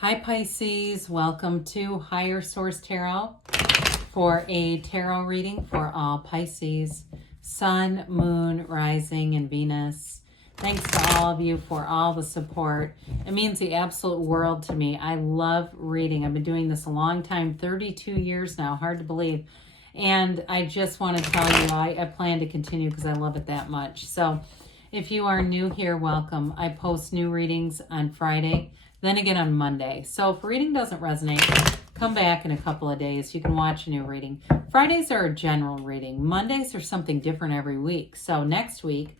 Hi Pisces, welcome to Higher Source Tarot for a tarot reading for all Pisces, Sun, Moon, Rising, and Venus. Thanks to all of you for all the support. It means the absolute world to me. I love reading. I've been doing this a long time, 32 years now, hard to believe. And I just want to tell you, I plan to continue because I love it that much. So if you are new here, welcome. I post new readings on Friday, then again on Monday. So if reading doesn't resonate, come back in a couple of days. You can watch a new reading. Fridays are a general reading. Mondays are something different every week. So next week,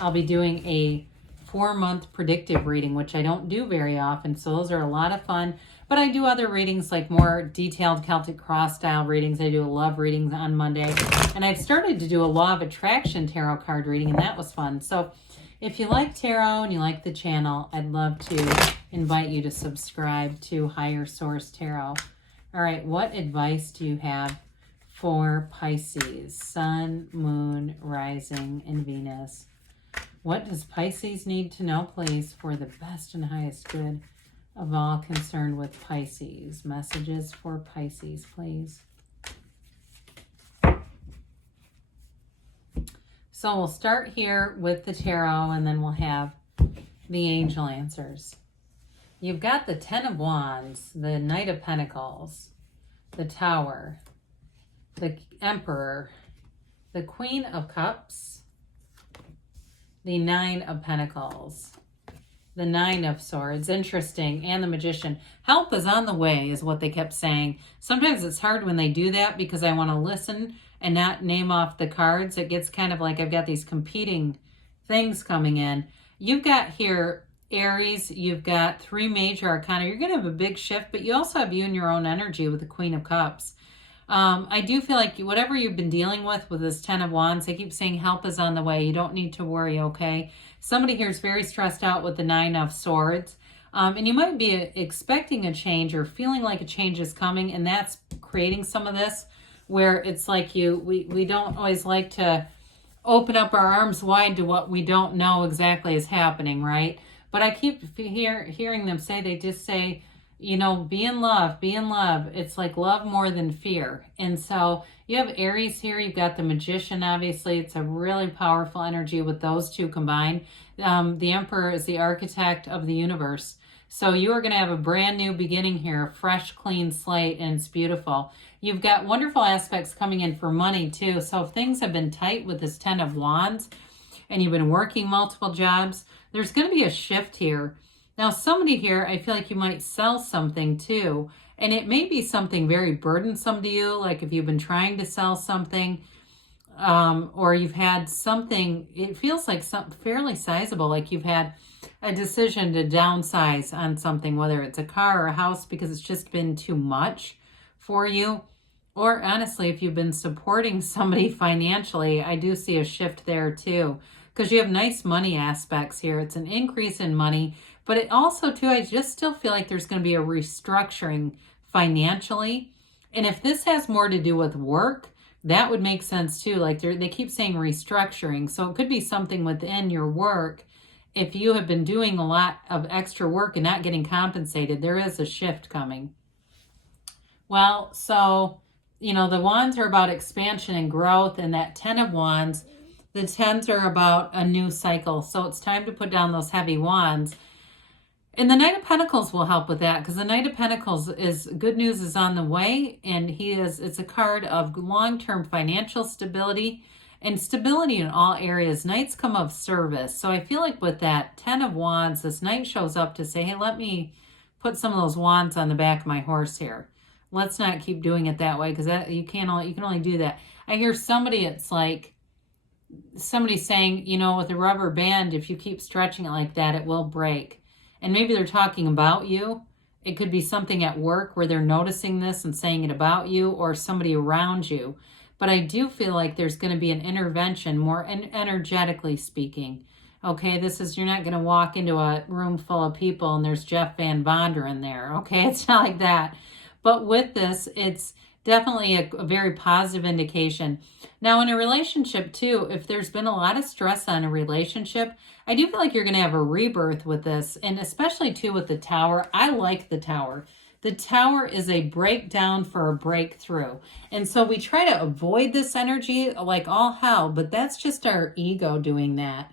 I'll be doing a 4-month predictive reading, which I don't do very often. So those are a lot of fun. But I do other readings, like more detailed Celtic cross style readings. I do a love readings on Monday. And I've started to do a law of attraction tarot card reading, and that was fun. So if you like tarot and you like the channel, I'd love to invite you to subscribe to Higher Source Tarot. All right, what advice do you have for Pisces, Sun, Moon, Rising, and Venus? What does Pisces need to know, please, for the best and highest good of all concerned with Pisces? Messages for Pisces, please. So we'll start here with the tarot, and then we'll have the angel answers. You've got the Ten of Wands, the Knight of Pentacles, the Tower, the Emperor, the Queen of Cups, the Nine of Pentacles, the Nine of Swords, interesting, and the Magician. Help is on the way is what they kept saying. Sometimes it's hard when they do that because I want to listen and not name off the cards. It gets kind of like I've got these competing things coming in. You've got here Aries, you've got 3 major arcana. You're going to have a big shift, but you also have you and your own energy with the Queen of Cups. I do feel like whatever you've been dealing with this Ten of Wands, they keep saying help is on the way. You don't need to worry, okay? Somebody here is very stressed out with the Nine of Swords. And you might be expecting a change or feeling like a change is coming, and that's creating some of this where it's like we don't always like to open up our arms wide to what we don't know exactly is happening, right? But I keep hearing them say, they just say, you know, be in love, be in love. It's like love more than fear. And so you have Aries here. You've got the Magician, obviously. It's a really powerful energy with those two combined. The Emperor is the architect of the universe. So you are going to have a brand new beginning here, a fresh, clean slate, and it's beautiful. You've got wonderful aspects coming in for money, too. So if things have been tight with this Ten of Wands and you've been working multiple jobs, there's going to be a shift here. Now, somebody here, I feel like you might sell something too, and it may be something very burdensome to you, like if you've been trying to sell something, or you've had something, it feels like something fairly sizable, like you've had a decision to downsize on something, whether it's a car or a house, because it's just been too much for you. Or honestly, if you've been supporting somebody financially, I do see a shift there too, because you have nice money aspects here. It's an increase in money. But it also, too, I just still feel like there's going to be a restructuring financially. And if this has more to do with work, that would make sense, too. Like they keep saying restructuring. So it could be something within your work. If you have been doing a lot of extra work and not getting compensated, there is a shift coming. Well, so, you know, the Wands are about expansion and growth. And that Ten of Wands, the Tens are about a new cycle. So it's time to put down those heavy wands. And the Knight of Pentacles will help with that, because the Knight of Pentacles is good news is on the way, and it's a card of long-term financial stability and stability in all areas. Knights come of service. So I feel like with that Ten of Wands, this Knight shows up to say, hey, let me put some of those wands on the back of my horse here. Let's not keep doing it that way, because you can only do that. I hear somebody, it's like somebody saying, you know, with a rubber band, if you keep stretching it like that, it will break. And maybe they're talking about you. It could be something at work where they're noticing this and saying it about you, or somebody around you. But I do feel like there's going to be an intervention, more energetically speaking. Okay, you're not going to walk into a room full of people and there's Jeff Van Vonderen there. Okay, it's not like that. But with this, it's definitely a very positive indication. Now, in a relationship too, if there's been a lot of stress on a relationship, I do feel like you're going to have a rebirth with this, and especially too with the Tower. I like the Tower. The Tower is a breakdown for a breakthrough. And so we try to avoid this energy like all hell, but that's just our ego doing that.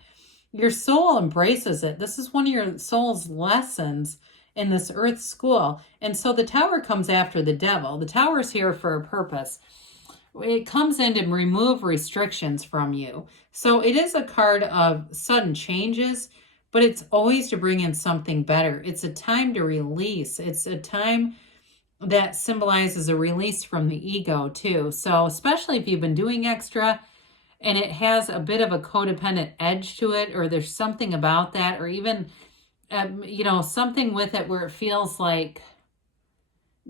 Your soul embraces it. This is one of your soul's lessons in this earth school. And so the Tower comes after the devil. The Tower is here for a purpose. It comes in to remove restrictions from you. So it is a card of sudden changes, but it's always to bring in something better. It's a time to release. It's a time that symbolizes a release from the ego too. So especially if you've been doing extra and it has a bit of a codependent edge to it, or there's something about that, or even something with it where it feels like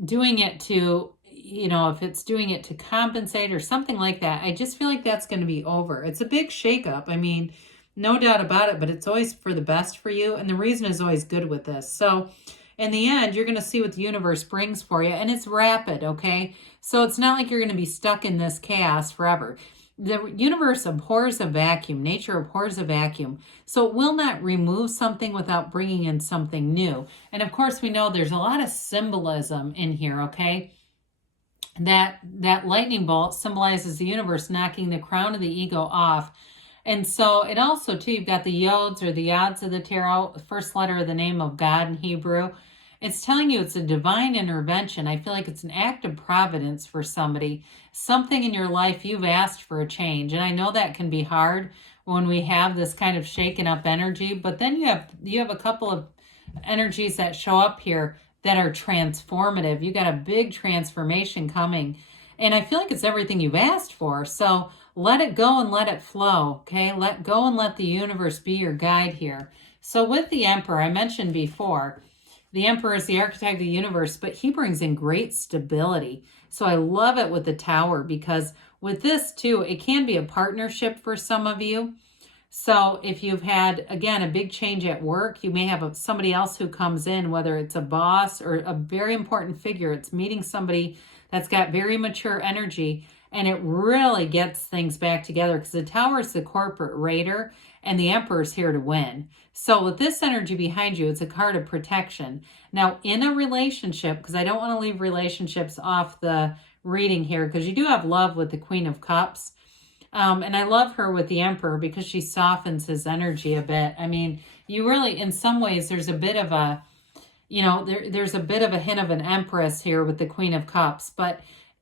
doing it to, if it's doing it to compensate or something like that, I just feel like that's going to be over. It's a big shakeup. I mean, no doubt about it, but it's always for the best for you. And the reason is always good with this. So in the end, you're going to see what the universe brings for you, and it's rapid, okay? So it's not like you're going to be stuck in this chaos forever. The universe abhors a vacuum. Nature abhors a vacuum. So it will not remove something without bringing in something new. And of course, we know there's a lot of symbolism in here, okay? That lightning bolt symbolizes the universe knocking the crown of the ego off. And so it also, too, you've got the yods or the yods of the tarot, first letter of the name of God in Hebrew. It's telling you it's a divine intervention. I feel like it's an act of providence for somebody. Something in your life you've asked for a change. And I know that can be hard when we have this kind of shaken up energy. But then you have a couple of energies that show up here that are transformative. You got a big transformation coming. And I feel like it's everything you've asked for. So let it go and let it flow, okay? Let go and let the universe be your guide here. So with the Emperor, I mentioned before, the Emperor is the architect of the universe, but he brings in great stability. So I love it with the Tower, because with this too, it can be a partnership for some of you. So if you've had, again, a big change at work, you may have somebody else who comes in, whether it's a boss or a very important figure. It's meeting somebody that's got very mature energy, and it really gets things back together, because the Tower is the corporate raider and the Emperor is here to win. So with this energy behind you, it's a card of protection. Now, in a relationship, because I don't want to leave relationships off the reading here, because you do have love with the Queen of Cups. And I love her with the Emperor because she softens his energy a bit. I mean, you really, in some ways, there's a bit of a, there's a bit of a hint of an Empress here with the Queen of Cups. But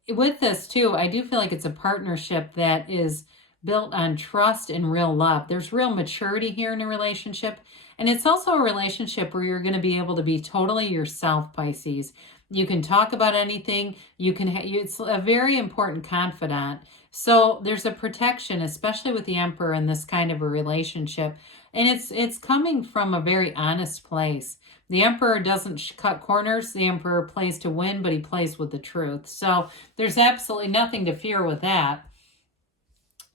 with this too, I do feel like it's a partnership that is built on trust and real love. There's real maturity here in a relationship. And it's also a relationship where you're going to be able to be totally yourself, Pisces. You can talk about anything. It's a very important confidant. So there's a protection, especially with the Emperor in this kind of a relationship. And it's coming from a very honest place. The Emperor doesn't cut corners. The Emperor plays to win, but he plays with the truth. So there's absolutely nothing to fear with that.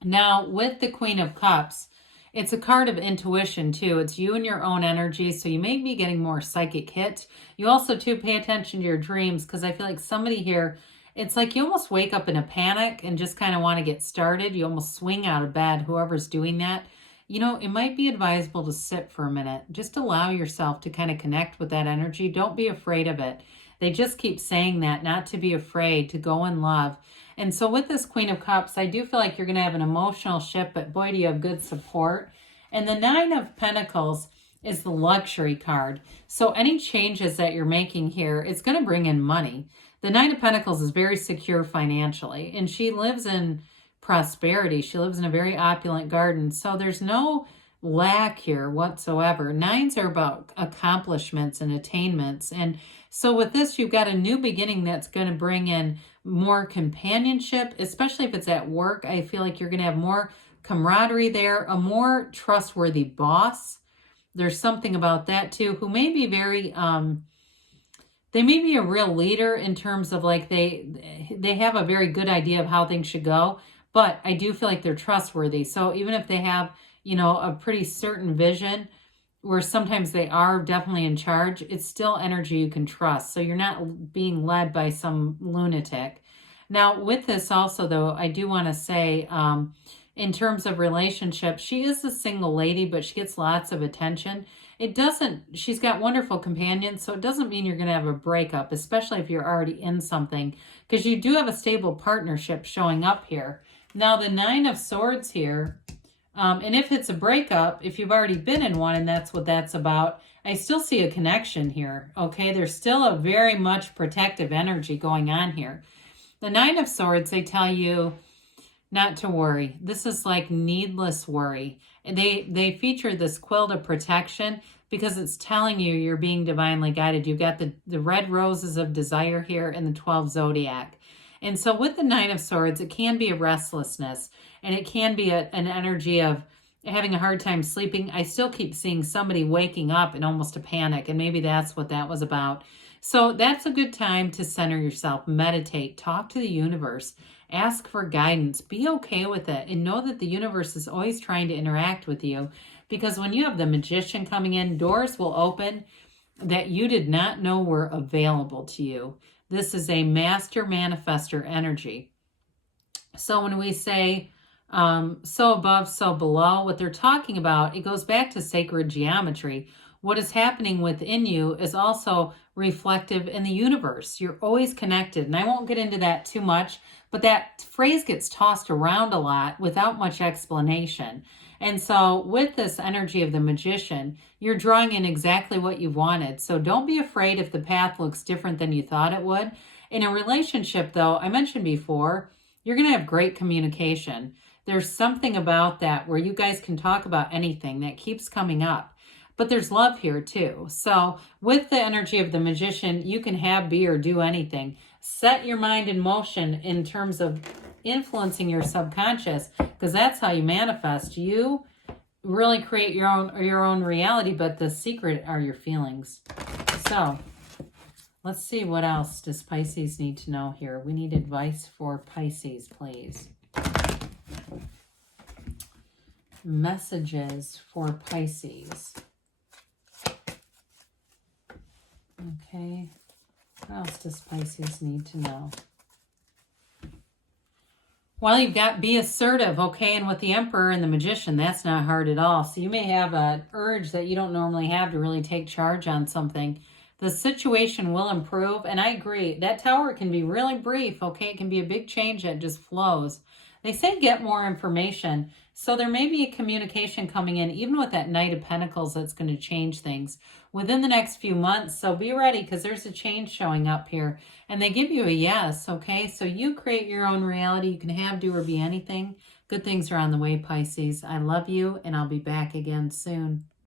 Now, with the Queen of Cups, it's a card of intuition, too. It's you and your own energy, so you may be getting more psychic hit. You also, too, pay attention to your dreams, because I feel like somebody here, it's like you almost wake up in a panic and just kind of want to get started. You almost swing out of bed, whoever's doing that. It might be advisable to sit for a minute. Just allow yourself to kind of connect with that energy. Don't be afraid of it. They just keep saying that, not to be afraid, to go in love. And so with this Queen of Cups, I do feel like you're going to have an emotional shift, but boy, do you have good support. And the Nine of Pentacles is the luxury card. So any changes that you're making here, it's going to bring in money. The Nine of Pentacles is very secure financially, and she lives in prosperity. She lives in a very opulent garden. So there's no lack here whatsoever. Nines are about accomplishments and attainments. And so with this, you've got a new beginning that's going to bring in more companionship, especially if it's at work. I feel like you're going to have more camaraderie there, a more trustworthy boss. There's something about that too, who may be very, they may be a real leader in terms of like they have a very good idea of how things should go, but I do feel like they're trustworthy. So even if they have, a pretty certain vision where sometimes they are definitely in charge, it's still energy you can trust. So you're not being led by some lunatic. Now, with this also, though, I do want to say, in terms of relationships, she is a single lady, but she gets lots of attention. It doesn't, she's got wonderful companions, so it doesn't mean you're going to have a breakup, especially if you're already in something, because you do have a stable partnership showing up here. Now, the Nine of Swords here, and if it's a breakup, if you've already been in one and that's what that's about, I still see a connection here, okay? There's still a very much protective energy going on here. The Nine of Swords, they tell you not to worry. This is like needless worry. They feature this quilt of protection because it's telling you you're being divinely guided. You've got the red roses of desire here and the 12 zodiac. And so with the Nine of Swords, it can be a restlessness, and it can be an energy of having a hard time sleeping. I still keep seeing somebody waking up in almost a panic, and maybe that's what that was about. So that's a good time to center yourself, meditate, talk to the universe, ask for guidance, be okay with it, and know that the universe is always trying to interact with you, because when you have the Magician coming in, doors will open that you did not know were available to you. This is a master manifester energy. So when we say so above, so below, what they're talking about, it goes back to sacred geometry. What is happening within you is also reflective in the universe. You're always connected. And I won't get into that too much, but that phrase gets tossed around a lot without much explanation. And so with this energy of the Magician, you're drawing in exactly what you've wanted. So don't be afraid if the path looks different than you thought it would. In a relationship, though, I mentioned before, you're going to have great communication. There's something about that where you guys can talk about anything that keeps coming up. But there's love here too. So with the energy of the Magician, you can have, be, or do anything. Set your mind in motion in terms of influencing your subconscious, because that's how you manifest. You really create your own reality, but the secret are your feelings. So let's see, what else does Pisces need to know here? We need advice for Pisces, please. Messages for Pisces. Okay, what else does Pisces need to know? Well, you've got be assertive, okay? And with the Emperor and the Magician, that's not hard at all. So you may have an urge that you don't normally have to really take charge on something. The situation will improve, and I agree. That Tower can be really brief, okay? It can be a big change that just flows. They say get more information. So there may be a communication coming in, even with that Knight of Pentacles, that's going to change things within the next few months. So be ready, because there's a change showing up here. And they give you a yes, okay? So you create your own reality. You can have, do, or be anything. Good things are on the way, Pisces. I love you, and I'll be back again soon.